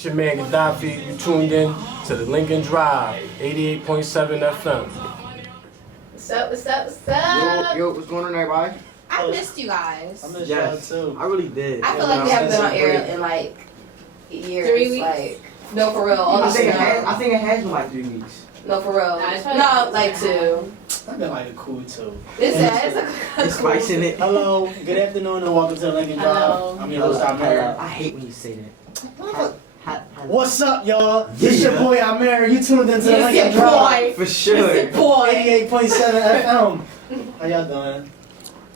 It's your man Gaddafi. You tuned in to the Lincoln Drive, 88.7 FM. What's up, what's up, what's up? Yo, what's going on, everybody? I missed you guys. I missed Yes, y'all too. I really did. I feel like we haven't been on air in like years. 3 weeks? Like, no, for real. I think it has been like 3 weeks. No, for real. Nah, it's probably No, like 2. I've been like a cool too. It's a It's spicing it. Hello, good afternoon, and welcome to the Lincoln Drive. Hello. I'm your host, Amir. I hate when you say that. What's up, y'all? It's your boy Amir. You tuned into the It's Lincoln your Drive. For sure. boy. 88.7 FM. How y'all doing?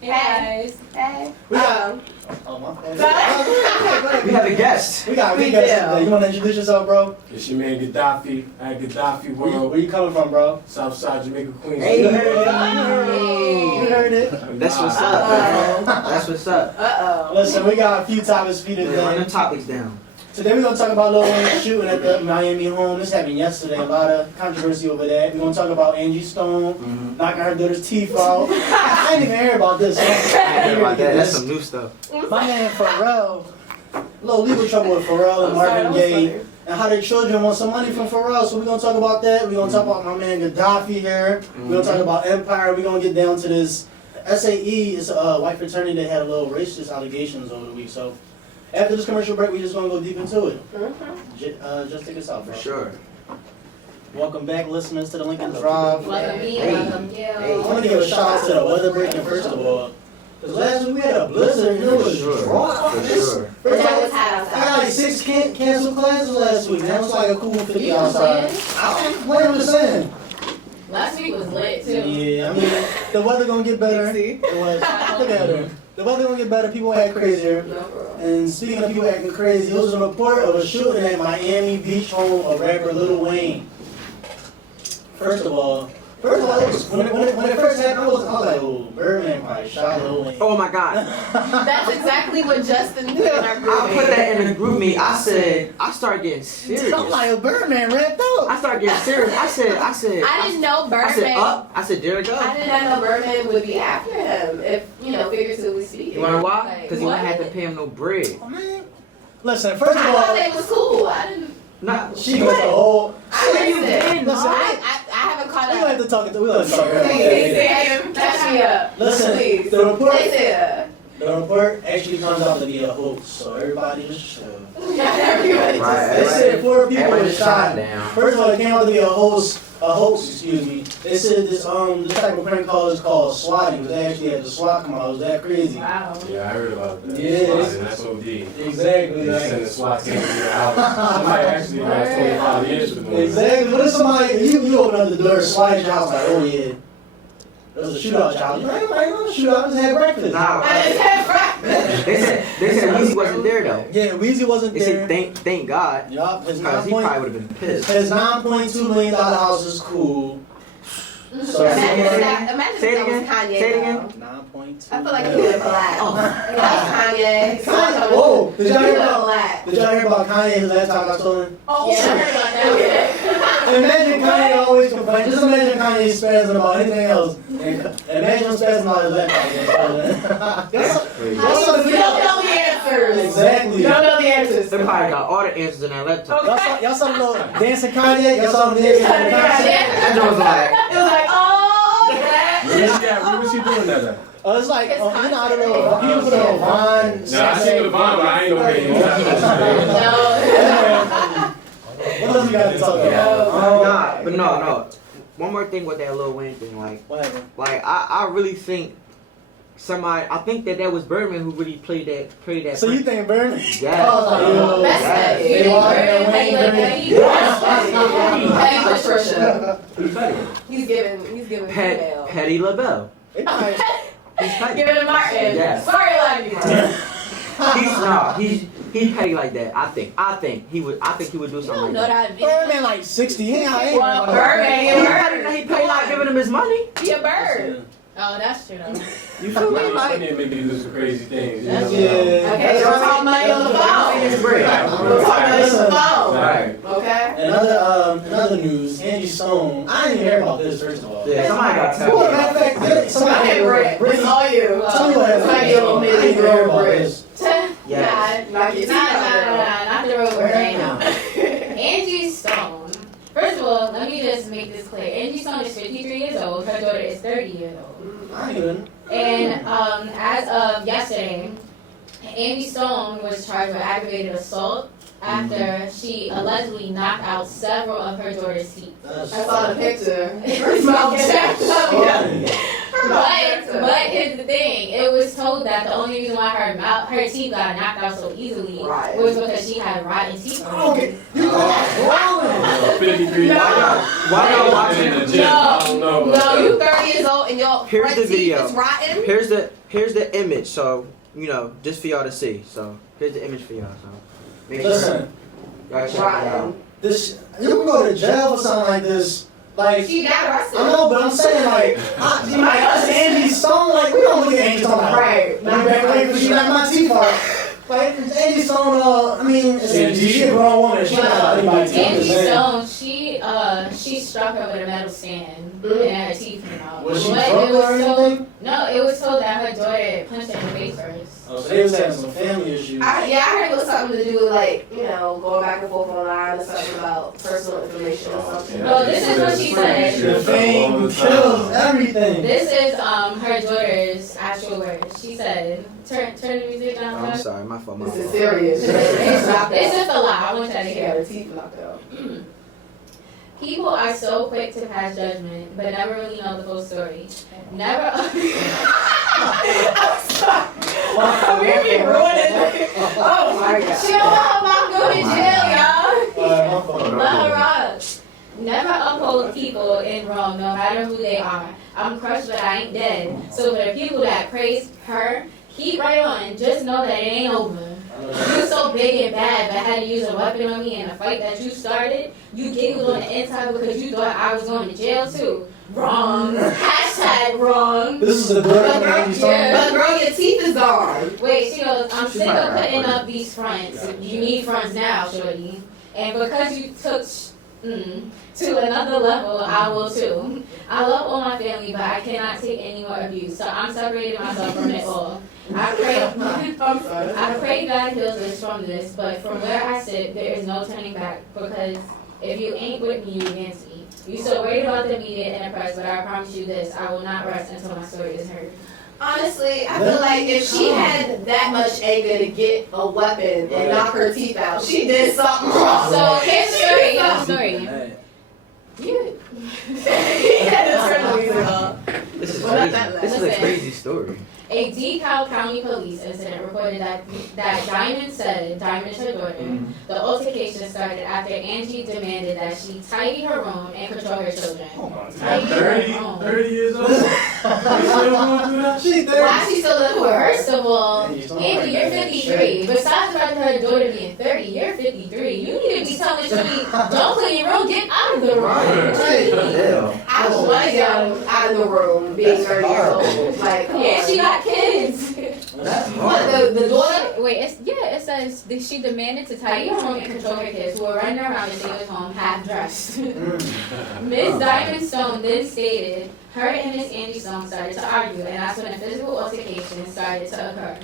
Hey guys. Hey. We got. Oh my bad. We have a guest. We got We guests do. today. You wanna introduce yourself, bro? It's your man Gaddafi at Gaddafi Where World, you coming from, bro? Southside Jamaica, Queens. Hey. You heard it. You heard it. That's what's up. That's what's up. Uh-oh. Listen, we got a few topics for you Run them today. topics down. Today we're gonna talk about Lil Wayne shooting at the Miami home. This happened yesterday. A lot of controversy over that. We're gonna talk about Angie Stone knocking her daughter's teeth out. I didn't even hear about this. I ain't heard about that. That's some new stuff. My man Pharrell. Little legal trouble with Pharrell and Marvin Gaye. And how their children want some money from Pharrell. So we're gonna talk about that. We're gonna talk about my man Gaddafi here. We're gonna talk about Empire. We're gonna get down to this. SAE is a white fraternity that had a little racist allegations over the week. So after this commercial break, we're just gonna go deep into it. Just take us out, For bro. sure. Welcome back, listeners, to the Lincoln Drive. Welcome me, Hey. welcome you. Hey. I want to give a shout out to the weather breaking first of all. Because last week we had a blizzard and it was dry. For sure. First of That all, was hot I outside. got like 6 canceled classes last week. That was like a cool 50 outside. I'm just saying. Last week was lit too. Yeah, I mean, the weather gonna get better. It was. Look at her. The weather gonna get better. People act crazier. No, bro. And speaking of people acting crazy, it was a report of a shooting at Miami Beach home of rapper Lil Wayne. First of all, it was, when it first happened, I was like, oh, Birdman probably shot Lil Wayne. Oh my God. That's exactly what Justin put in our group. I put that in the group meet. I said, I started getting serious. I'm like, Birdman rapped out. I started getting serious. I said, I didn't know I said, Birdman. up. I said, there it go. I did not know Birdman would be after him, if, figuratively speaking. You wanna know why? Like, Because he wouldn't what? have to pay him no bread. Oh, man. Listen, first of I thought all, they was cool. I didn't. Not she was the whole. I Where you missed it. been, Listen, I haven't caught we don't have up. to talk. We don't have to talk about Please, that. catch me up. Listen, Please. the report. Place it. The report actually comes out to be a hoax, so everybody just chill. Everybody Right. They said 4 people Everybody were just shot. calm down. First of all, it came out to be a hoax, excuse me. They said this type of prank call is called swatting. They actually had the SWAT come out. It was that crazy. Wow. Yeah, I heard about that. Yeah. SWAT, and that's OD. Exactly. They send the SWAT team to your house. Somebody actually got 25 years for doing Exactly. What if somebody you open up the door, slide your house like, oh yeah, there was a shootout, child. You're like, I don't shootout. I just had breakfast. Nah. I just had breakfast. They said Weezy wasn't there though. Yeah, Weezy wasn't They there. said thank God. Yup, his Because he probably would have been pissed. His $9.2 million house is cool. So Imagine if Say it that was again. Kanye. Say it again. though. 9.2. I feel like he would have black. That was Kanye. Whoa! Did y'all He hear would have about? black. Did y'all hear about Kanye? His laptop got stolen. Oh, Yeah, I sure. heard about that. Imagine Kanye always complaining. Just imagine Kanye spazzing about anything else. And imagine him spazzing about his laptop getting stolen. You don't know the answers. Exactly. You don't know the answers. Somebody got all the answers in that laptop. Y'all saw the little dancing Kanye? Y'all saw him dancing in the concert? That joint was like, It was like, oh, that. Where was she doing that at? It's like, you know, I don't know. People put a Vine. Nah, I see the bomb, but I ain't know where he was at. No. What else we got to talk about? nah, but no. One more thing with that Lil Wayne thing, Whatever. I really think I think that was Birdman who really played that. So you think Bernie? Yeah. Oh, That's Yeah. it. They wanted that Wayne Bernie. Hey, Patricia. Who's petty? He's giving female. Petty LaBelle. They probably- He's petty. Give it to Martin. Yes. Sorry, I love you, Martin. He's petty like that. I think he would do something like that. Birdman like 60. He ain't Well, Birdman, He petty like giving him his money. Be a bird. Oh, that's true though. You feel me? Like, Like, make you do some crazy things. That's Yeah. Okay, so we're talking money on the phone. his bread. We're talking money on the phone. Right. Okay? Another news, Angie Stone. I didn't hear about this first of all. Yeah, somebody got Well, tapped. matter of fact, somebody Okay, Brett. It's all you. Tell me what happened. Somebody give a I million didn't hear euro about Brett. this. Yes. Nah, knock your teeth out. Not the road where they know. just make this clear. Angie Stone is 53 years old. Her daughter is 30 years old. I ain't even. And as of yesterday, Angie Stone was charged with aggravated assault after she allegedly knocked out several of her daughter's teeth. I saw the picture. Her mouth jacked up. But here's the thing: it was told that the only reason why her teeth got knocked out so easily was because she had rotten teeth. Okay. You got 53. Why y'all watching? In the gym. I don't know. No, you 30 years old and your Here's front the teeth video. is rotten. Here's the image. So just for y'all to see. So here's the image for y'all. So make sure Listen, y'all check it out. Rotten. this you can go to jail for something like this. Like She got arrested. I know, but I'm saying like, that's Angie Stone. Like we don't look at Angie Stone like, Right. Not back when she knocked my teeth out. Like Angie Stone, I mean, she a grown woman. She not anybody's Angie teeth. Stone, she struck her with a metal stand and her teeth came out. Was she But drunk it or was told, anything? no, it was told that her daughter punched her in the face first. Oh, so they was having some family issues. I heard it was something to do with like, going back and forth online or something about personal information or something. No, this is what she said. The fame kills everything. This is her daughter's actual words. She said, "Turn the music down." I'm Fred." sorry, my fault. This is serious. It's just a lie. I want y'all to She hear got it. her teeth knocked out. People are so quick to pass judgment, but never really know the full story. Never. I'm sorry. We're being ruined. Oh my god. She don't want her mom go to jail, y'all. My fault. Let her rock. Never uphold people in wrong, no matter who they are. I'm crushed, but I ain't dead. So for the people that praise her, keep right on. Just know that it ain't over. You so big and bad, but had to use a weapon on me in a fight that you started. You giggled on the inside because you thought I was going to jail too. Wrong. Hashtag wrong. This is a good Angie Stone. Yeah. But girl, your teeth is gone. Wait, she goes, I'm sick of putting up these fronts. You need fronts now, shorty. And because you took to another level, I will too. I love all my family, but I cannot take any more abuse. So I'm separating myself from it all. I pray God heals us from this, but from where I sit, there is no turning back. Because if you ain't with me, you against me. You so worried about the media and the press, but I promise you this, I will not rest until my story is heard. Honestly, I feel like if she had that much anger to get a weapon and knock her teeth out, she did something wrong. So here's the story. You. He had to turn the music off. This is Well, not crazy. that This is a listen. crazy story. A DeKalb County police incident reported that Diamond said, Diamond is her daughter, the altercation started after Angie demanded that she tidy her room and control her children. Tidy her 30, room. 30 years old? You still going through that? She Why she still live with her? First of all, Angie, you're 53. Besides the fact that her daughter being 30, you're 53. You need to be telling Shirley, don't clean your room, get out of the room. Yeah. I don't want to get out of the room being 30 years old. Like, come Yeah, on. she got kids. That's What, hard. the daughter? Wait, it says that she demanded to tidy her room and control her kids who were running around the neighbor's home half dressed. Ms. Diamond Stone then stated her and Miss Angie Stone started to argue, and that's when a physical altercation started to occur.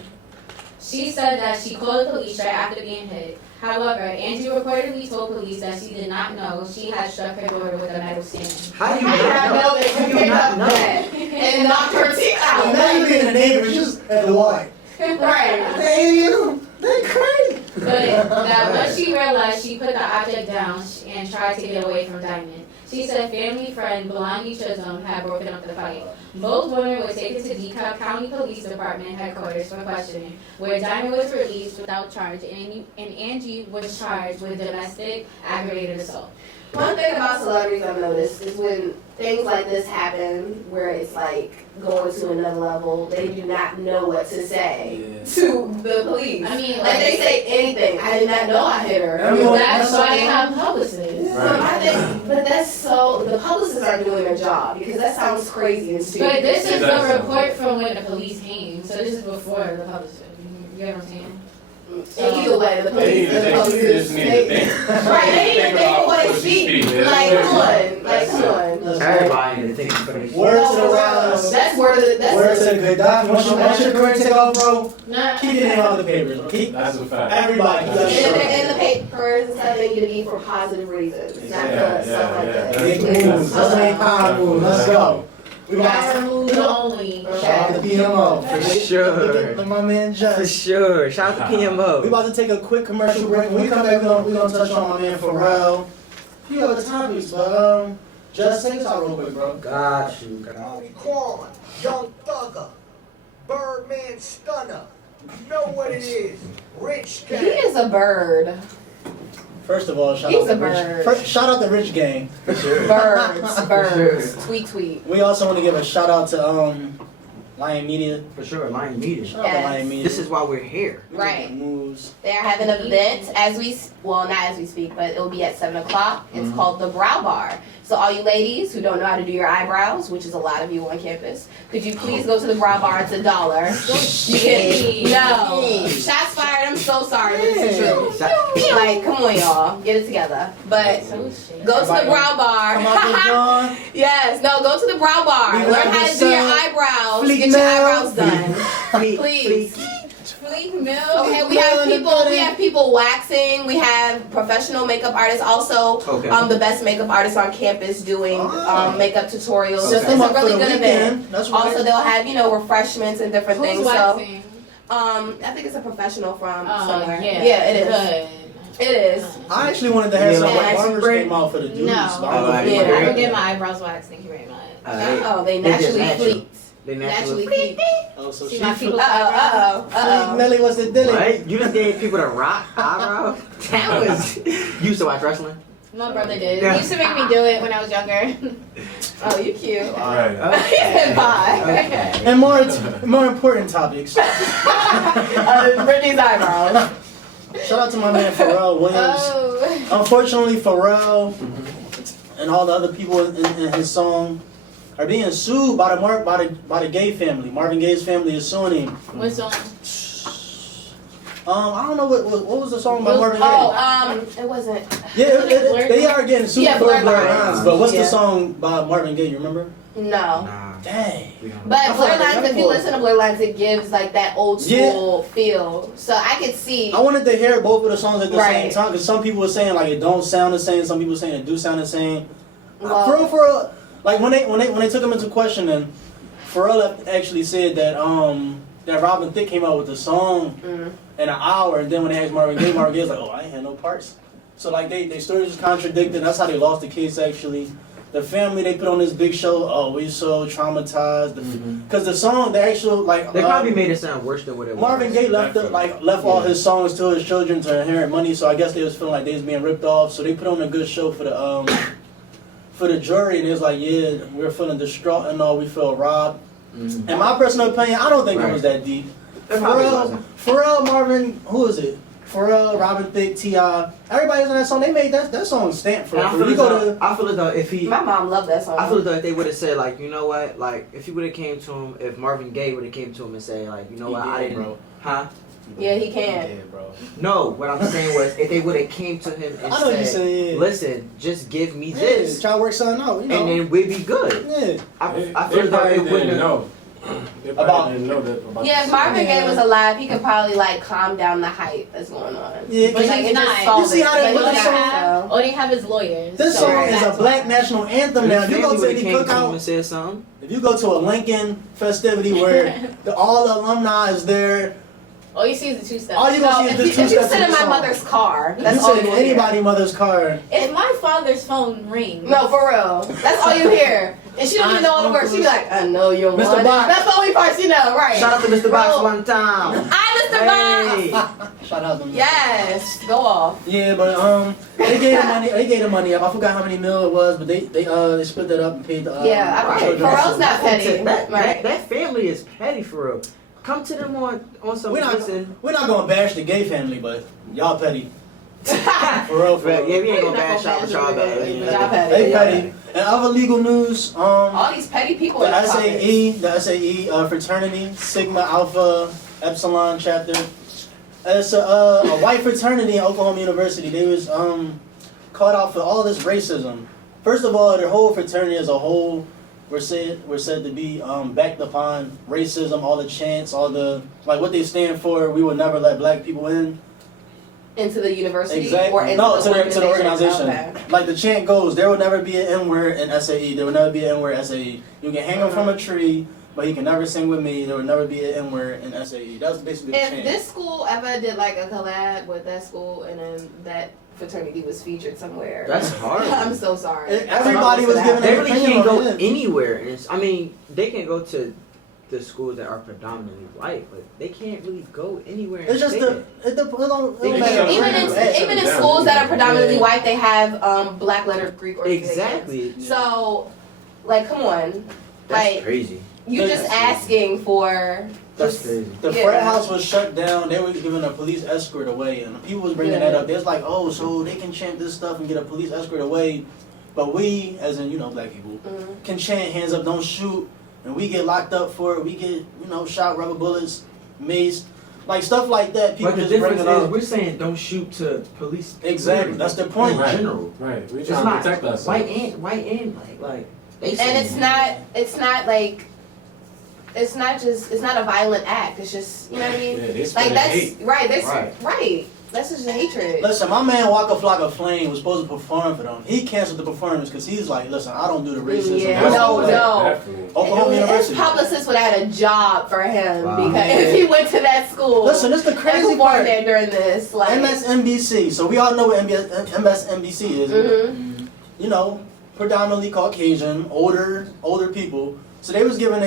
She said that she called the police right after being hit. However, Angie reportedly told police that she did not know she had struck her daughter with a metal stand. How do you I not know? know that you picked up that and knocked her teeth out. Imagine being a neighbor just at the white. Right. They crazy. But that once she realized, she put the object down and tried to get away from Diamond. She said family friend Blondie Chisholm had broken up the fight. Both women were taken to DeKalb County Police Department headquarters for questioning, where Diamond was released without charge and Angie was charged with domestic aggravated assault. One thing about celebrities I've noticed is when things like this happen, where it's like going to another level, they do not know what to say to the police. I mean, like they say anything. I did not know I hit her. I mean, That's why they have publicists. So I think, but that's so the publicists are doing their job because that sounds crazy and stupid. But this is It the does sound- report from when the police came, so this is before the publicist. You get what I'm saying? And either way, the They police, just need to think. right? They need to think of what it's speak. Like, come on. Like, come on. That's Everybody in the thing for the Word to the wise. That's word of the, Word that's to Gaddafi. Once your career take off, bro, Nah. keep your name out of the papers. Keep That's a fact. everybody. Keep that shit. and the papers and stuff, they need to be for positive reasons, not for stuff like that. Big moves. Let's make power moves. Let's go. We Power got moves only. shout out to PMO. For sure. Look at my man For Just. sure. Shout out to We PMO. about to take a quick commercial break. When we come back, we're gonna touch on my man Pharrell. A few other topics, but just take us out real quick, bro. Got you. Quan, Young Thugger, Birdman Stunner. You know what it is. Rich He Gang. is a bird. First of all, shout He's out the a bird. Rich. First, shout out the Rich Gang. For sure. Birds. Tweet, tweet. We also want to give a shout out to Lion Media. For sure. Lion Media. Shout out to Yes. Lion Media. This is why we're here. Right. Moves. They are having an event not as we speak, but it will be at 7 o'clock. It's called the Brow Bar. So all you ladies who don't know how to do your eyebrows, which is a lot of you on campus, could you please go to the Brow Bar? It's $1. No. Shots fired. I'm so sorry, but it's the truth. Like, come on, y'all. Get it together. But So shit. go to the Brow Come out there, Bar. John. Yes. No, go to the Brow Bar. We Learn love how the to do your sun. eyebrows. Fleek Get your nail. eyebrows done. Please. Please. Fleek milk. Okay, we have people waxing. We have professional makeup artists. Also, Okay. the best makeup artists on campus doing makeup tutorials. Okay. It's Come a up for really the good event. weekend. That's right. Also, they'll have refreshments and different Who's things. waxing? So, I think it's a professional from Oh, somewhere. yeah. it is. Good. It is. I actually wanted to have Yeah, some like barbers break. came out for the dudes. No. but I'm Oh, looking I for Yeah. I the- don't get my eyebrows waxed. Thank you very much. Oh, they They're just naturally natural. fleet. They Naturally naturally. fleet. Oh, so See she my flew. people. Nelly, what's the dilly? Right? You just gave people the rock eyebrow? That was. You used to watch wrestling? My brother did. Yeah. He used to make me do it when I was younger. Oh, you cute. Right. He said bye. Okay. And more important topics. Brittany's eyebrows. Shout out to my man Pharrell Williams. Oh. Unfortunately, Pharrell and all the other people in his song are being sued by the gay family. Marvin Gaye's family is suing him. What song? I don't know what was the song by Marvin Gaye. Oh, it wasn't. Yeah, they are getting sued Yeah, for Blurred Blurred Lines. Lines. But what's Yeah. the song by Marvin Gaye? You remember? No. Nah. Dang. But I Blur thought Lines, that if you was- listen to Blur Lines, it gives like that old school feel. So I could see. I wanted to hear both of the songs at the same Right. time because some people were saying like it don't sound the same. Some people were saying it do sound the same. Well- For real, like when they took him into question, and Pharrell actually said that that Robin Thicke came out with the song in an hour, and then when they asked Marvin Gaye was like, oh, I ain't had no parts. So like they stories just contradicted. That's how they lost the case actually. The family they put on this big show. Oh, we so traumatized. Because the song, the actual like They probably made it sound worse than what it was. Marvin Gaye left all his songs to his children to inherit money, so I guess they was feeling like they was being ripped off. So they put on a good show for the jury, and it was like, yeah, we're feeling distraught and all, we feel robbed. In my personal opinion, I don't think it was that deep. It probably wasn't. Pharrell, Marvin, who is it? Pharrell, Robin Thicke, T.I. Everybody's on that song. They made that song stamp for And I it. feel You as go though, to I feel as though if he, My mom loved that song. I feel as though if they would have said like, you know what, like if he would have came to him, if Marvin Gaye would have came to him and say like, you know what, I didn't, huh? Yeah, he can. bro. No, what I'm saying was if they would have came to him and I know you said, saying, yeah. listen, just give me Yeah, this, try to work something out, you know. and then we'd be good. Yeah. I They feel as though probably it didn't wouldn't have. know. They About- probably didn't know that about Yeah, the if Marvin Yeah. Gaye was alive, he could probably like calm down the hype that's going on. Yeah, But 'cause like, it just not. solved You see it. how they But put it's the not, song? so. All they have is lawyers. This so song is that's a black why. national anthem now. If You he go to would have any came to him cookout, and said something. if you go to a Lincoln festivity where all the alumni is there, All you see is the two steps. all you gonna see is the two If you steps sit of in the my song. mother's car, You that's all sit you in hear. anybody's mother's car. If my father's phone rings. No, for real. That's all you hear. And she don't even know all the words. She be like, I know you're Mr. one. Box. That's the only part she know, right? Shout out to Mr. Bro. Box one time. Hi, Mr. Box. Hey. Shout out to them. Yes, go off. Yeah, but they gave the money. They gave the money up. I forgot how many mil it was, but they split that up and paid the. Yeah, I children. Pharrell's not petty. That family is petty for real. Come to them on some We're not gonna bash the gay family, but y'all petty. For real, for Right, real. yeah, we ain't We're gonna not bash gonna out, but bash y'all them, bad. y'all Yeah. petty. They petty. And other legal news, All these petty people in the the SAE fraternity, Sigma Alpha Epsilon chapter. It's a white fraternity at Oklahoma University. They was caught out for all this racism. First of all, their whole fraternity as a whole, we're said to be backed upon racism, all the chants, all the like what they stand for. We will never let black people in. Into the university? Exactly. Or into No, the to the organization. Okay. Like the chant goes, there will never be an N-word in SAE. There will never be an N-word in SAE. You can hang him from a tree, but he can never sing with me. There will never be an N-word in SAE. That's basically the If chant. this school ever did like a collab with that school and then that fraternity was featured somewhere. That's hard. I'm so sorry. Everybody was giving They their really opinion can't go on it. anywhere. And I mean, they can go to the schools that are predominantly white, but they can't really go anywhere. It's just the. it don't They matter. Even in schools that are predominantly white, they have black letter Greek organizations. Exactly. So, like, come on, That's like crazy. you just asking for. That's just- crazy. The Yeah. frat house was shut down. They were giving a police escort away, and people was bringing that up. They was like, "Oh, so they can chant this stuff and get a police escort away, but we, as in black people, Mhm. can chant hands up, don't shoot, and we get locked up for it. We get shot, rubber bullets, maced, like stuff like that." People But the just bring difference it is up. we're saying don't shoot to police. Exactly, that's the point. In general. Right. We It's trying not to protect us. white and like they And saying- it's not like. It's not a violent act. It's just, you know what I mean? Yeah, they Like spread that's hate. right. That's Right. right. That's just hatred. Listen, my man Waka Flocka Flame was supposed to perform for them. He canceled the performance because he's like, "Listen, I don't do the racism." Yeah. That's No, all no. that. Definitely. Oklahoma His University. publicist would have had a job for him Wow. because if he went to that school. Listen, this the and crazy performed part. there during this, like. MSNBC. So we all know what MSNBC is. Mhm. Predominantly Caucasian, older people. So they was giving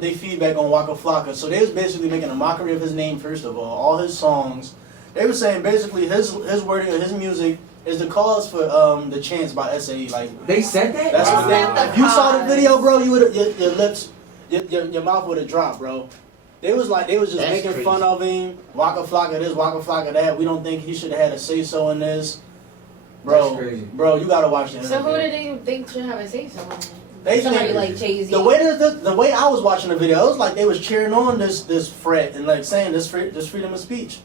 they feedback on Waka Flocka. So they was basically making a mockery of his name first of all his songs. They were saying basically his wording of his music is the cause for the chants by SAE. Like They said that? that's what Wow. they. If you saw the video, bro, you would your lips, your mouth would have dropped, bro. They was just That's making crazy. fun of him. Waka Flocka this, Waka Flocka that. We don't think he should have had a say so in this. Bro, That's crazy. bro, you gotta watch the So who interview. did they think should have a say so? They Somebody think- like Jay-Z. the way I was watching the video, it was like they was cheering on this fret and like saying this freedom of speech.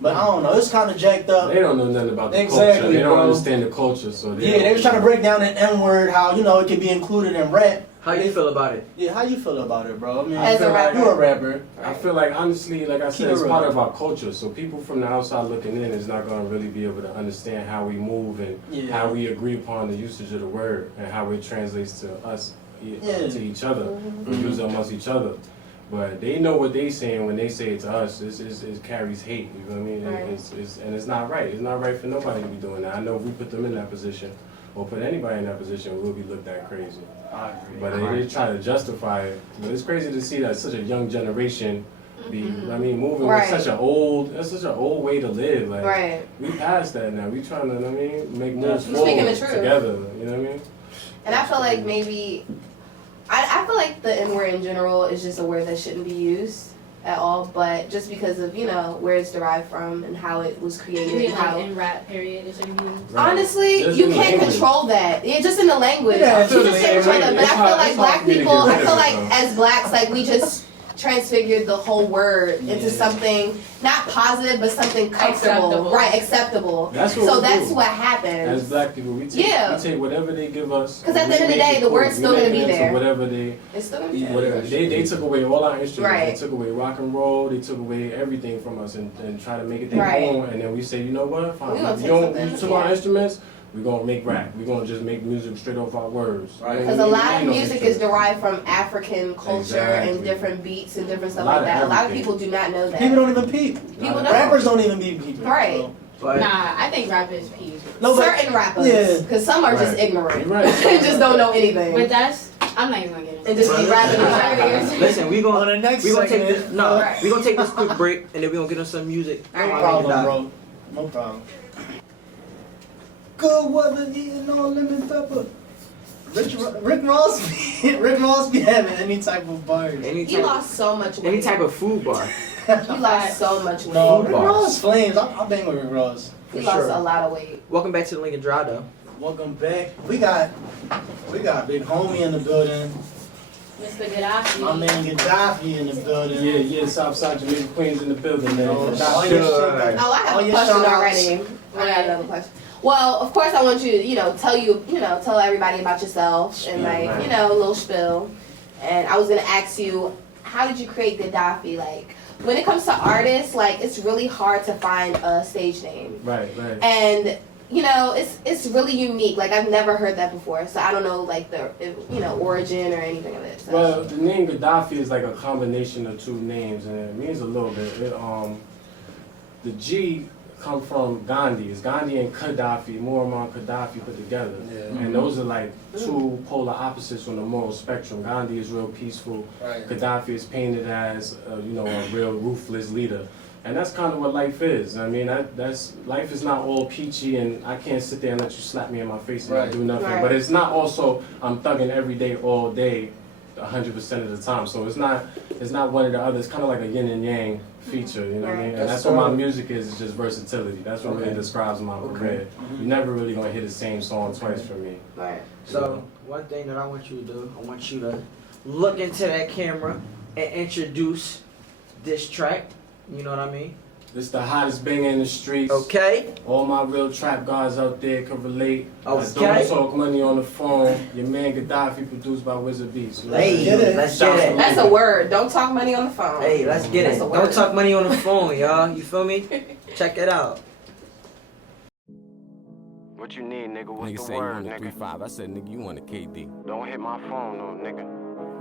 But I don't know, it's kind of jacked up. They don't know nothing about the Exactly, culture. They don't bro. understand the culture, so Yeah, they was trying to break down the N word, how it could be included in rap. How you feel about it? Yeah, how you feel about it, bro? I mean, As a feel like- rapper. you a rapper. I feel like honestly, like I said, Keep it's it real. part of our culture. So people from the outside looking in is not going to really be able to understand how we move and Yeah. how we agree upon the usage of the word and how it translates to us, to each other. We use it amongst each other. But they know what they saying when they say it to us. It carries hate. You know what I mean? Right. And it's not right. It's not right for nobody to be doing that. I know if we put them in that position or put anybody in that position, we'll be looked at crazy. I agree. But they try to justify it. But it's crazy to see that such a young generation be, moving Right. with that's such an old way to live. Like, Right. we past that now. We trying to, make moves You're forward speaking the truth. together. You know what I mean? And I feel like maybe, I feel like the N word in general is just a word that shouldn't be used at all, but just because of, where it's derived from and how it was You created mean and like how. in rap period it shouldn't be? Right. Honestly, Just you in the can't language. control that. Yeah, just in the language. Yeah, You just can't control that. But it's I hard- feel like it's hard black for me to people, get rid I of feel it, like though. as blacks, like we just transfigured the whole word into Yeah. something not positive, but something comfortable. Acceptable. Right, acceptable. That's what So we that's do. what As happens. black people, we Yeah. take whatever they give us. 'Cause at the we end of the make day, it the cool. word's We still make gonna it be into there. Whatever they. It's still gonna be there. Whatever. They took away all our instruments. Right. They took away rock and roll. They took away everything from us and try to make it their Right. own. And then we say, you know what? Fine. We gonna You take don't something, you took our yeah. instruments. We're gonna make rap. We're gonna just make music straight off our words. Right. Because a lot of music is derived from African culture Exactly. and different beats and different stuff A lot like of that. A lot of everything. people do not know that. People don't even peep. People Not don't. Rappers don't even be people. Right. So. But Nah, I think rap is peas. No, but Certain rappers, Yeah. because some are just Right. ignorant. You're right. and just don't know anything. But I'm not even gonna get into and just be rapping and rapping. listen, we on gonna the next take segment, this Right. we gonna take this quick break and then we gonna get on some music. All right. no problem, bro. No problem. Good weather eating on lemon pepper. Rick Ross, Rick Ross be having any type of bars. Any He type, lost so much weight. any type of food bar. He lost so much weight. No, Food Rick bars. Ross flames. I bang with Rick Ross. He for lost sure. a lot of weight. Welcome back to the Lincoln Drive though. Welcome back. We got big homie in the building. Mr. Gaddafi. My man Gaddafi in the building. Yeah, Southside Jamaica Queens in the building, man. Oh, Sure. Oh, I have All a your question shout-outs. already. I got another question. Well, of course, I want you to, tell everybody about yourself and a little spiel. And I was gonna ask you, how did you create Gaddafi? Like, when it comes to artists, like, it's really hard to find a stage name. Right. And it's really unique. Like, I've never heard that before, so I don't know like the origin or anything of it. So. Well, the name Gaddafi is like a combination of two names, and it means a little bit. The G come from Gandhi. It's Gandhi and Gaddafi, Muammar Gaddafi put together. Yeah. And those are like two polar opposites on the moral spectrum. Gandhi is real peaceful. Right. Gaddafi is painted as a real ruthless leader. And that's kind of what life is. I mean, that's life is not all peachy, and I can't sit there and let you slap me in my face and not do nothing. Right. But it's not also I'm thugging every day, all day, 100% of the time. So it's not one or the other. It's kind of like a yin and yang feature, you know what I mean? And that's what my music is. It's just versatility. That's what really describes my career. You're never really gonna hear the same song twice from me. Right. So one thing that I want you to do, I want you to look into that camera and introduce this track. You know what I mean? It's the hottest banger in the streets. Okay. All my real trap guys out there can relate. Okay. I don't talk money on the phone. Your man Gaddafi, produced by Wizard Beats. Hey, let's get it. That's a word. Don't talk money on the phone. Hey, let's get it. Don't talk money on the phone, y'all. You feel me? Check it out. What you need, nigga? What's Nigga the say word, he want a nigga? 3-5. I said, nigga, you want a KD. Don't hit my phone, no, nigga.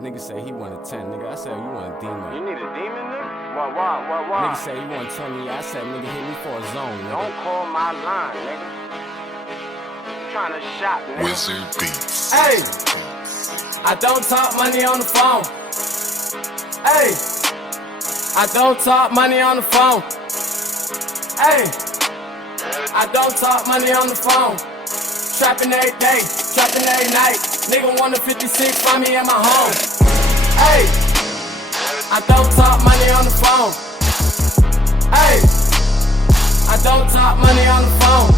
Nigga say he want a 10. Nigga, I said, you want a demon. You need a demon, nigga? Why? Nigga say he want 20. I said, nigga, hit me for a zone, nigga. Don't call my line, nigga. You trying to shop, nigga. Wizard Beats. Hey! I don't talk money on the phone. Hey! I don't talk money on the phone. Hey! I don't talk money on the phone. Trapping every day, trapping every night. Nigga want a 56, find me in my home. Hey! I don't talk money on the phone. Hey! I don't talk money on the phone.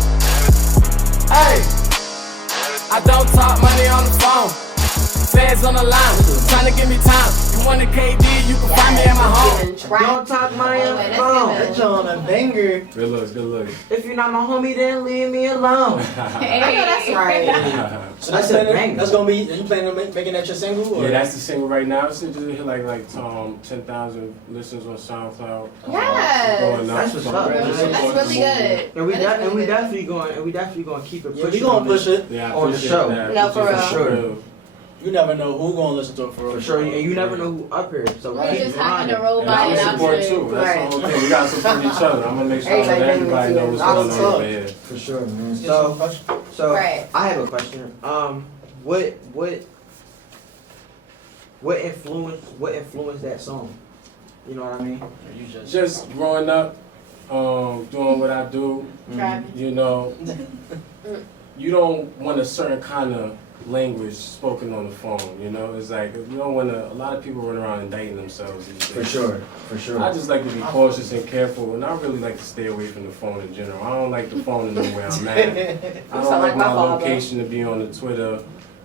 Hey! I don't talk money on the phone. Feds on the line, trying to give me time. You want a KD, you can find me in my home. Don't talk money on the phone. That's on a banger. Good looks. If you're not my homie, then leave me alone. I know that's right. So That's a banger. That's gonna be. Are you planning on making that your single? Or? Yeah, that's the single right now. It's just hit like 10,000 listens on SoundCloud. Yes. Going up. That's what's up. That's really good. And we definitely going to keep it Yeah, pushing. we gonna push it. Yeah, I on the appreciate show. that. No, for Appreciate real. that. Sure. You never know who gonna listen to it for real. For sure, and you never know who up here. So We keep just happen to grinding. roll And by I'm and gonna support out too. That's the whole thing. We gotta support each other. I'm gonna make sure that everybody knows what's going on over here. For sure, man. So, So Right. I have a question. What influenced that song? You know what I mean? you Just growing up, doing what I do, Trapping. you know, you don't want a certain kind of language spoken on the phone, you know? It's like, you don't want to, a lot of people run around indicting themselves these days. For sure. I just like to be cautious and careful, and I really like to stay away from the phone in general. I don't like the phone to know where I'm at. I don't like my location to be on the Twitter.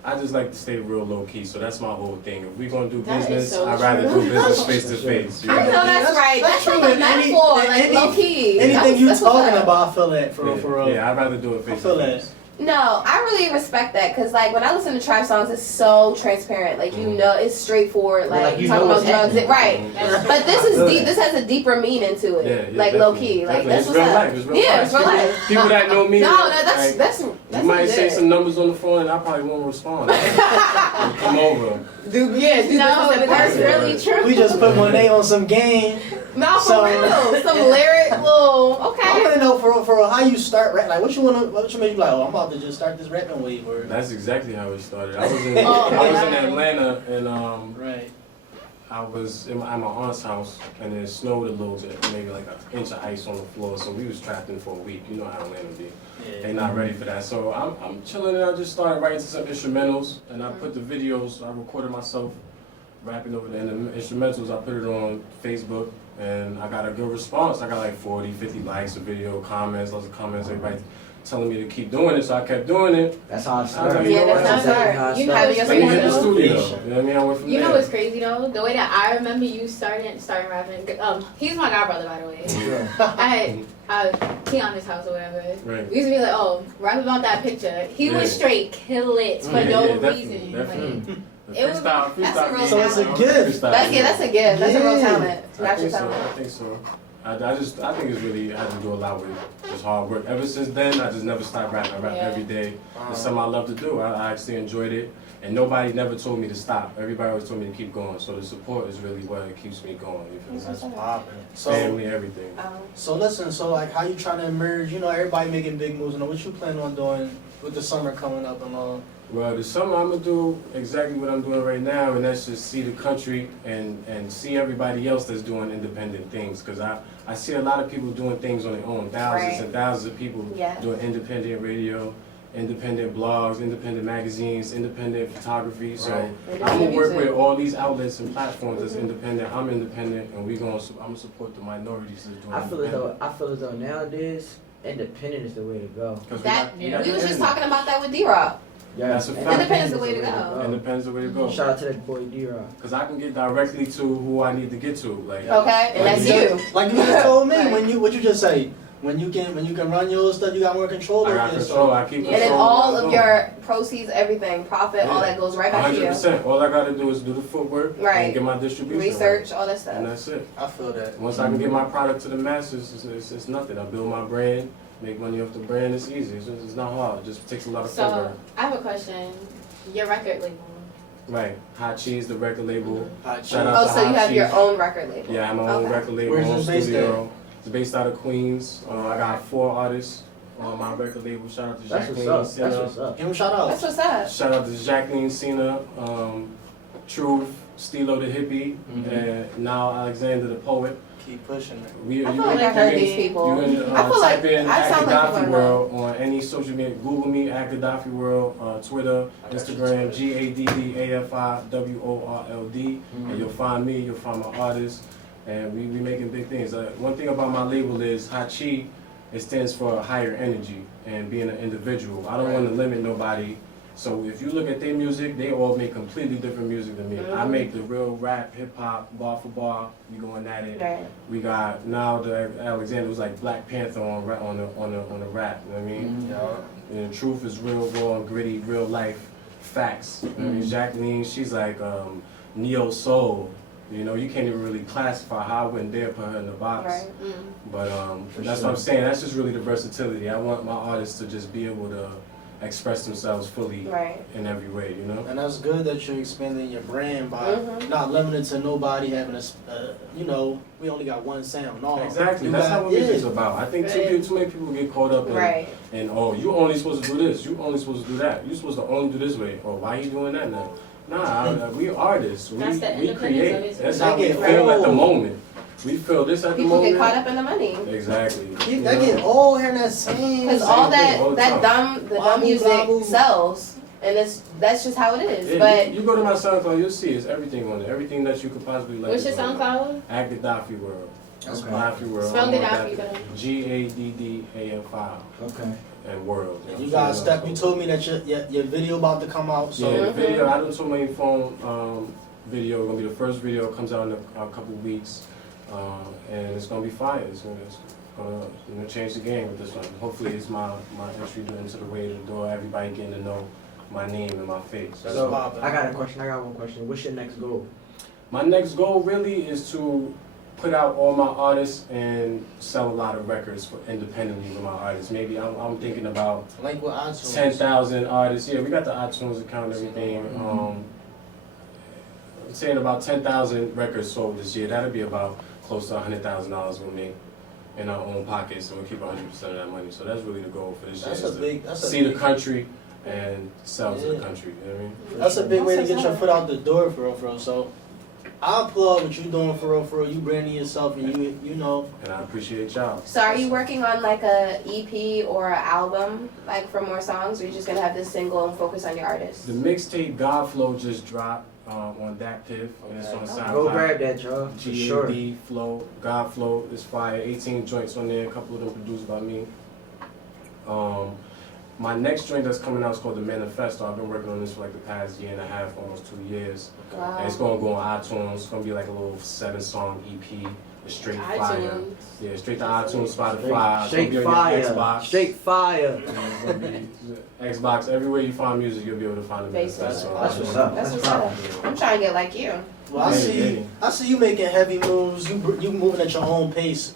I just like to stay real low key, so that's my whole thing. If we're gonna do That is business, so I'd rather true. do business face to face. I know that's right. That's like a metaphor, like low key. Anything you That's what's talking up. about, I feel that for real. Yeah, I'd rather do it I face feel to that. face. No, I really respect that because, like, when I listen to trap songs, it's so transparent. Like, you know, it's straightforward. Like, you talking know about drugs, what's right? But this is deep. This has a deeper meaning to it. Yeah, like definitely. low key. Like that's It's what's real up. life. It's real Yeah, life. it's real life. People that know me, No, like, that's you might say good. some numbers on the phone, and I probably won't respond. I'll come over. Do No, that's that's Yeah. really true. We just put Monet on some game. No, for So- real. Some lyric, little. I Okay. want to know for real how you start rap. Like, what you made you like? Oh, I'm about to just start this rapping wave. Or That's exactly how it started. I was in Oh, I was in right. Atlanta, and right. I was at my aunt's house, and it snowed a little bit, maybe like an inch of ice on the floor. So we was trapped in for a week. You know how Atlanta be. They not ready for that. So I'm chilling, and I just started writing some instrumentals, and I put the videos. I recorded myself rapping over the instrumentals. I put it on Facebook, and I got a good response. I got like 40, 50 likes, a video, comments, lots of comments. Everybody telling me to keep doing it, so I kept doing it. That's how I I was started. like, Yeah, you know that's what? how it started. How I You know, started. it's Let me hit the crazy. studio. You know what I mean? I went from You know there. what's crazy though? The way that I remember you starting rapping. He's my god brother, by the way. Yeah. He on his house or whatever. Right. We used to be like, oh, rap about that picture. He Yeah. would straight kill it for Yeah, no yeah, definitely, reason. definitely. The It was- freestyle that's a real game, So it's a you know, gift. freestyle That's game. that's a gift. That's a real Yeah. talent. I Natural think so. talent. I think so. I think it's really had to do a lot with just hard work. Ever since then, I just never stopped rapping. I rap Yeah. every day. It's something I love to do. I actually enjoyed it, and nobody never told me to stop. Everybody always told me to keep going. So the support is really what keeps me going. You feel me? That's popping. So, Family, everything. so listen. So like, how you trying to emerge? You know, everybody making big moves. And what you plan on doing with the summer coming up and all? Well, this summer I'm gonna do exactly what I'm doing right now, and that's just see the country and see everybody else that's doing independent things. Cause I see a lot of people doing things on their own. Thousands Right. and thousands of people Yeah. doing independent radio, independent blogs, independent magazines, independent photography. So Right. I'm gonna work Music. with all these outlets and platforms that's independent. I'm independent, and I'm gonna support the minorities that's doing I feel as independent. though nowadays independent is the way to go. 'Cause That we got we was the just internet. talking about that with D-Rock. Yeah, That's a fact. Independence is the way to go. Independent's the way to go. Shout out to that boy D-Rock. Cause I can get directly to who I need to get to. Like Okay, and that's you. Like you just told me Right. when you what you just say. When you can run your stuff, you got more control I over got it. control. So I keep And control. then of all what I'm of doing. your proceeds, everything, profit, all Yeah. that goes right back to you. 100%. All I gotta do is do the footwork Right. and get my distribution. Research, all that right. stuff. And that's it. I feel that. Once I can get my product to the masses, it's nothing. I build my brand, make money off the brand. It's easy. It's not hard. It just takes a lot of So footwork. I have a question. Your record label. Right. Hot Cheese, the record label. Hot Shout cheese. out Oh, to so you Hot have your Cheese. own record label. Yeah, I have my own Okay. record label, Where's own it based studio. It's based out of Queens. I got 4 artists on my record label. Shout out to That's what's Jacqueline up. That's Sina. what's up. Give him shout out. That's what's up. Shout out to Jacqueline Sina, Truth, Stilo the Hippie, and now Alexander the Poet. Keep pushing it. We, I you feel like can- I heard you these can- people. You can I feel like type in I at sound like Gaddafi people I know. World on any social media. Google me at Gaddafi World, Twitter, Instagram, GADDAFIWORLD, and you'll find me. You'll find my artists, and we making big things. One thing about my label is Hachi. It stands for higher energy and being an individual. I don't want to limit nobody. So if you look at their music, they all make completely different music than me. I make the real rap, hip hop, bar for bar. We going at it. Right. We got now the Alexander was like Black Panther on the rap. You know what I mean? And the truth is real raw and gritty, real life facts. You know what I mean? Jacqueline, she's like neo soul. You know, you can't even really classify how I wouldn't dare put her in the box. Right. But that's what I'm saying. That's just really the versatility. I want my artists to just be able to express themselves fully Right. in every way, you know? And that's good that you're expanding your brand by Mhm. not limited to nobody having you know, we only got one sound. No, Exactly. you That's got- not what music's about. I think too many people get caught up in, Right. oh, you only supposed to do this, you only supposed to do that, you supposed to only do this way, or why you doing that now? Nah, we artists, That's the we independence of create. it. That's how we That get feel at the old. moment. We feel this at the People moment. get caught up in the money. Exactly. You, You that know? get old hearing that same. Because Same all thing all the that time. the Blah, dumb boo, music blah, boo. sells, and that's just how it is. Yeah, But you go to my SoundCloud, you'll see it's everyting on it. Everything that you could possibly like. What's your is on it. SoundCloud? At Gaddafi World. That's Okay. Gaddafi World. Spell I'm on Gaddafi, that. though. GADDAFI Okay. and World. You guys step. You told me that your video about to come out. So Yeah, the video. I done told my phone video. Gonna be the first video. Comes out in a couple weeks, and it's gonna be fire. It's gonna change the game with this one. Hopefully, it's my entry into the way to the door. Everybody getting to know my name and my face. That's So, poppin'. I got a question. I got one question. What's your next goal? My next goal really is to put out all my artists and sell a lot of records for independently with my artists. Maybe I'm thinking about link with iTunes. 10,000 artists. Yeah, we got the iTunes account and everything. I'm saying about 10,000 records sold this year. That'll be about close to $100,000 we'll make in our own pockets, and we'll keep 100% of that money. So that's really the goal for this That's year. a is big. to That's a see the big, country and sell to the Yeah. country. You know what I mean? That's a big way to That's get what's your up. foot out the door for real. So I applaud what you doing for real. You branding yourself and you know. And I appreciate y'all. so are you working on like a EP or an album, like for more songs, or are you just gonna have this single and focus on your artist? The mixtape God Flow just dropped on that Piff, and it's on SoundCloud. Go grab that, y'all. For sure. GAD Flow, God Flow is fire. 18 joints on there, a couple of them produced by me. My next joint that's coming out is called The Manifesto. I've been working on this for like the past year and a half, almost 2 years. Wow. And it's gonna go on iTunes. It's gonna be like a little 7-song EP. It's straight fire. iTunes. Yeah, straight to iTunes, Spotify. Straight It's gonna be on your fire. Xbox. Straight fire. It's gonna be Xbox. Everywhere you find music, you'll be able to find the Facebook. Manifesto. That's what's up. That's That's what's up. proper. I'm trying to get like you. Well, I see you making heavy moves. You moving at your own pace.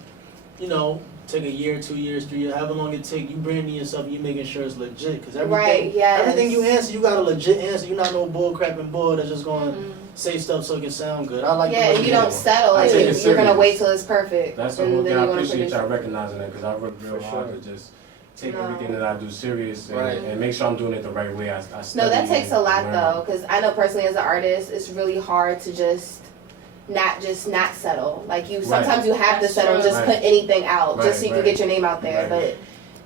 You know, take a year, 2 years, 3 years, however long it take. You branding yourself. You making sure it's legit. Cause everything, Right, yes. everything you answer, you got a legit answer. You're not no bull crapping bull that's just going to Mhm. say stuff so it can sound good. I like. Yeah, the way and you don't settle. I Like, take it you're gonna serious. wait till it's perfect. That's the and whole then thing. I you wanna appreciate finish. y'all recognizing that because I work real For hard sure. to just take No. everything that I do serious and, Right. and make sure I'm doing it the right way. I No, study that takes a and lot learn. though, because I know personally as an artist, it's really hard to just not settle. Like you, sometimes you have to That's settle and true. just Right. put anything out Right, just so you can right. get your name out there. Right.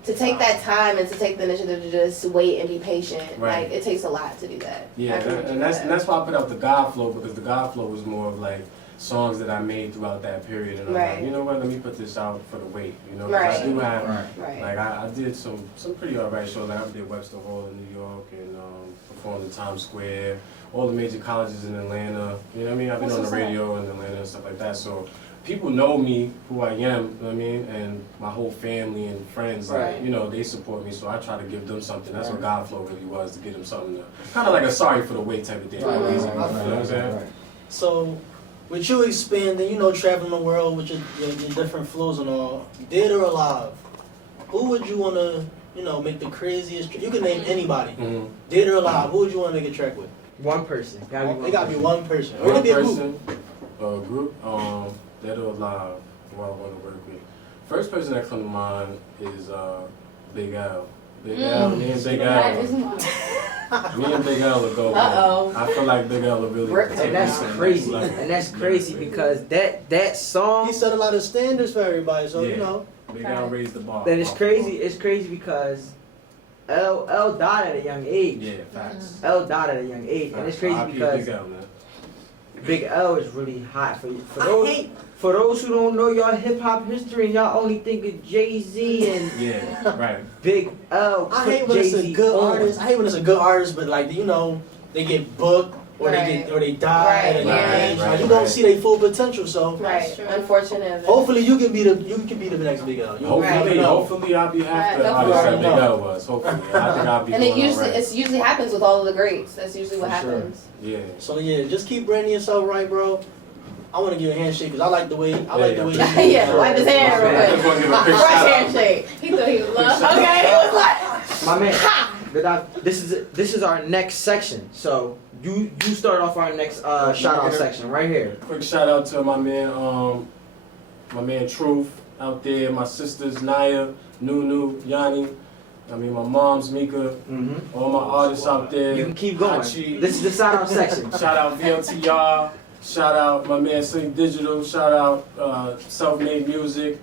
But to take that time and to take the initiative to just wait and be patient, Right. like it takes a lot to do that. Yeah, I agree with you and that's with and that's why I put out the God Flow because the God Flow was more of like songs that I made throughout that period, and I'm Right. like, you know what? Let me put this out for the wait. You know, 'cause Right. I do have. Right. Right. Like I did some pretty alright shows. Like I did Webster Hall in New York and performed in Times Square, all the major colleges in Atlanta. You know what I mean? I've been That's on the what's up. radio in Atlanta and stuff like that. So people know me, who I am. You know what I mean? And my whole family and friends, Right. like, you know, they support me. So I try to give them something. That's what Right. God Flow really was, to give them something to kind of like a sorry for the wait type of thing. Right, right, You know right, what I'm saying? So, with you expanding, you know, traveling the world with your different flows and all, dead or alive, who would you want to, you know, make the craziest? You can name anybody, Mhm. dead or alive. Who would you want to make a track with? One person. Gotta be one It got to be person. one person. Or it One could be a group. person, a group, dead or alive, who I want to work with. First person that comes to mind is Big L. Big L, me and Big That is L. mine. Me and Big L will go. Uh-oh. I feel like Big L will really Rip take And me that's to the next crazy. level. And that's crazy because that song He set a lot of standards for everybody, so you Yeah. know. Big L raised the bar. that is crazy. It's crazy because L died at a young age. Yeah, facts. L died at a young age, and it's crazy R.I.P. because Big L, man. Big L is really hot for those who don't know y'all hip hop history and y'all only think of Jay-Z and Yeah, right. Big L. I put hate when it's a Jay-Z good on. artist. I hate when it's a good artist, but like, you know, they get booked or Right. they die Right, at a young yeah. age. Like, you Right, don't right. see their full potential. So Right. true. Unfortunate. hopefully you can be the next Big L. You Hopefully, Right. hopefully I'll be half the Right. artist that Big Hopefully. L was. Hopefully, I think I'll be And it doing usually alright. usually happens with all of the greats. That's usually what For sure. happens. Yeah. So yeah, just keep branding yourself right, bro. I want to give you a handshake because I like the way you Yeah, wipe his hand real I quick. just want to give a quick Fresh shout out. handshake. He thought he was loved. Okay, he was like, My man, this is our next section. So you start off our next shout out section right here. Quick shout out to my man Truth out there, my sisters Naya, Nunu, Yanni. I mean my mom's Mika, Mm-hmm. all my artists out there. You can keep going. Hachi. This is the shout out section. Shout out VLTR. Shout out my man Sling Digital. Shout out Self Made Music.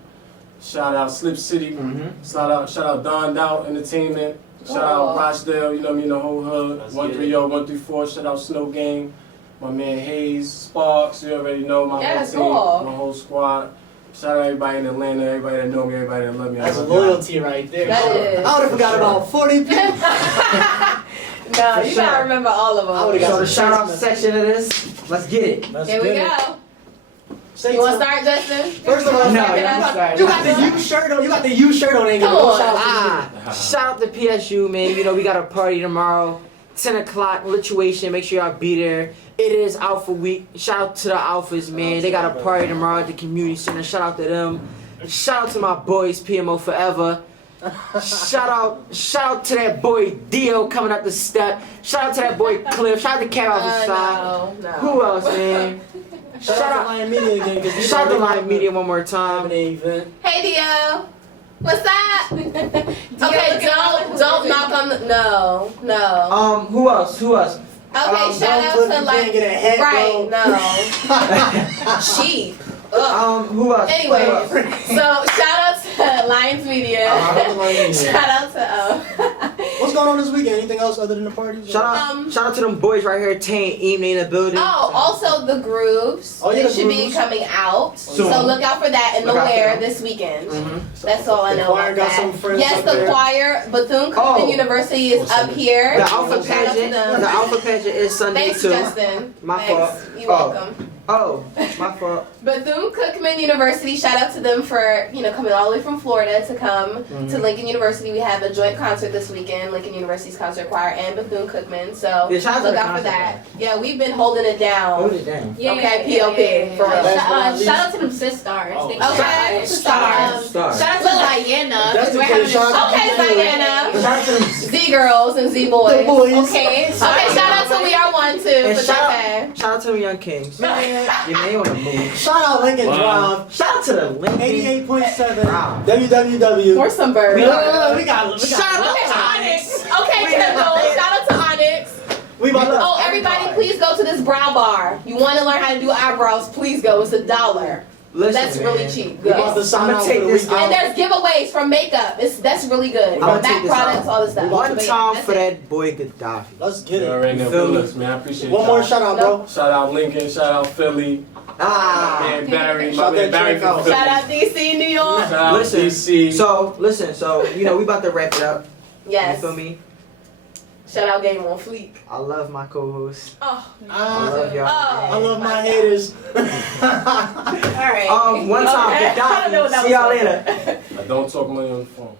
Shout out Slip City. Mm-hmm. Shout out Don Out Entertainment. Shout out Rochdale, you know what I mean, the whole hood. Let's 130, 134. Shout out Snow Gang. My man Hayes, Sparks, you already know my Yes, whole team, cool. my whole squad. Shout out everybody in Atlanta, everybody that know me, everybody that love me. I That's a love y'all. loyalty right there. That is. I would have forgot about 40 people. no, For you sure. gotta remember all of I would've them. got So the some shout out text section of this, let's get it. Let's Here we get it. go. Stay You want to tuned. start, Justin? First of all, No, Start it you up? start. you got the U shirt on. You got the U shirt on. Ain't Come gonna on. shout out to you. Shout out to PSU, man. You know, we got a party tomorrow, 10 o'clock, Lituation. Make sure y'all be there. It is Alpha Week. Shout out to the Alphas, man. They got a party tomorrow at the community center. Shout out to them. Shout out to my boys, PMO Forever. Shout out to that boy Dio coming up the step. Shout out to that boy Cliff. Shout out to Cat off the side. No. Who else, man? Shout out to Lion Media again. 'cause you Shout out know to they Live Media one more having time. an event. Hey, Dio. What's up? Okay, looking don't knock on the. No. Who else? Okay, shout out Cliff, to you like. can't get a hat, Right, bro. no. Sheep. Ugh. Who else? Anyways, Who else? so shout out to Lions Media. Lions Media. Shout out to What's going going on this weekend? Anything else other than the parties? Shout out to them boys right here, Tane, Evening in the building. Oh, also the grooves. Oh, yeah, they the should be grooves. coming out. Soon. So look out for that in the Look out for Ware them. this weekend. Mm-hmm. That's all I The know choir about got some that. friends Yes, up the there. choir, Bethune-Cookman University is up here. The Alpha Shout out to them. pageant. The Alpha pageant is Sunday Thanks, too. Justin. My Thanks. fault. You're welcome. Oh, my fault. Bethune-Cookman University, shout out to them for, coming all the way from Florida to come to Lincoln University. We have a joint concert this weekend, Lincoln University's concert choir and Bethune-Cookman. So Yeah, shout out to look the out for concert that. choir. Yeah, we've been holding it down. Hold it down. Okay, POP, for real. Last but not least- Shout out to them sis stars. Oh. They- Okay, stars. Stars. Shout out to Diana. That's Because we're okay, having a shout out to Okay, you. Diana. Shout out to them. Z girls and Z boys. The boys. Okay. Okay, shout out to We Are One too. And But shout okay. out to them young kings. Man, You may want to move. shout out Lincoln Wow. Drive. Shout out to the Lincoln. 88.7 Wow. www. Or some birds. We got Shout out Okay, to Onyx. Okay, Kendall. Shout out to Onyx. We about to. Oh, everybody, please go to this brow bar. You want to learn how to do eyebrows? Please go. It's $1. Listen, That's man. really cheap. We about to Good. sign I'ma out take for the this weekend. And there's giveaways from makeup. That's really good. I'ma From take MAC this products, out. all this stuff. One But yeah, time that's for it. that boy Gaddafi. Let's get You it. already know. Feel me? Good man. I appreciate One more y'all. shout out, bro. Shout out Lincoln. Shout out Philly. Ah. Man, Barry. My Shout man that Barry track out. from Philly. Shout out DC, New York. Shout out Listen. DC. So we about to wrap it up. Yes. You feel me? Shout out Game on Fleek. I love my co-hosts. Oh. I love y'all. I love my haters. All right. One time, Okay. I don't know what Gaddafi. that See y'all was. later. I don't talk money on the phone.